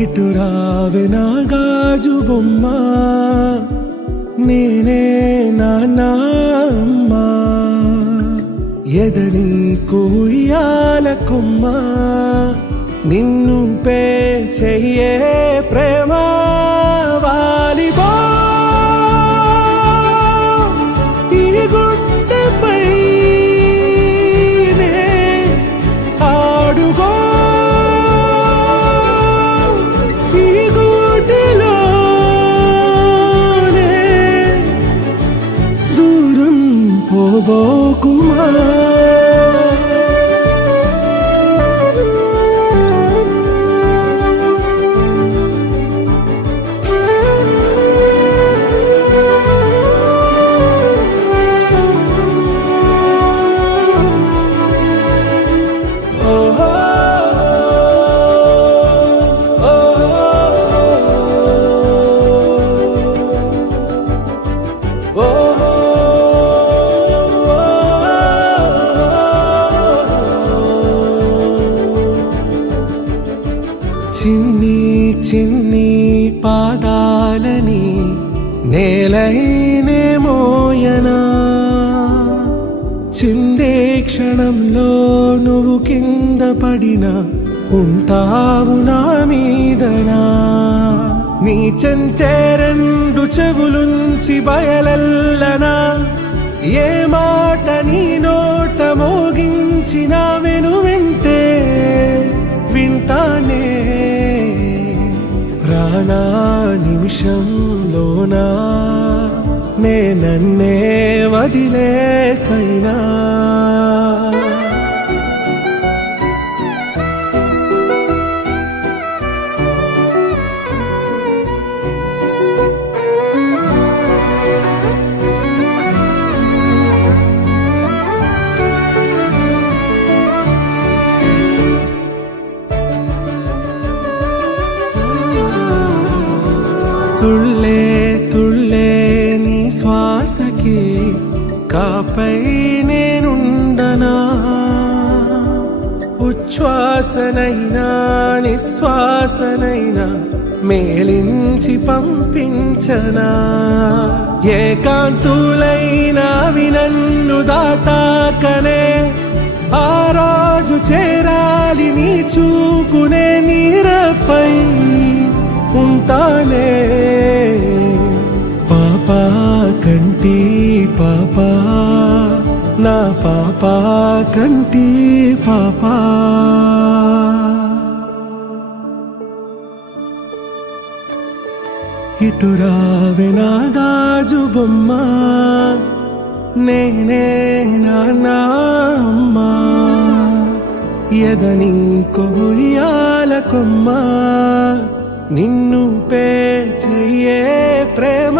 ఇటు రావే నా గాజు బొమ్మ, నేనే నాన్న అమ్మ, ఎదని కుయ్యాల కొమ్మ, నిన్ను పే చెయ్యే ప్రేమ వాలిబో ఈ గుండెపై ఆడుగో ఈ గుడిలోనే దూరం పోబోకుమా. చిన్ని చిన్ని పాదాలని నేలైనే మోయనా, చిందే క్షణంలో నువ్వు కింద పడినా ఉంటావు నా మీదనా. నీ చెంతే రెండు చెవులుంచి బయలెల్లనా, ఏ మాట నీ నోట మోగించిన వెను వింటే వింటానే. రానా నిమిషంలోనా నే నన్నే వదిలేసైనా, తుళ్ళే తుళ్ళే నీ శ్వాసకి కాపై నేనుండనా, ఉచ్ఛ్వాసనైనా నిశ్వాసనైనా మేలించి పంపించనా. ఏకాంతులైనా నన్ను దాటాకనే ఆ రోజు చేరాలి నీ చూపునే నీరపై ఉంటానే. పాపా కంటి పాపా నా పాపా కంటి పాపా. ఇటు రావే నా గాజు బొమ్మ, నేనే నాన్న అమ్మ, ఎదని కొయ్యాల కొమ్మ, నిన్ను పే చెయ్యే ప్రేమ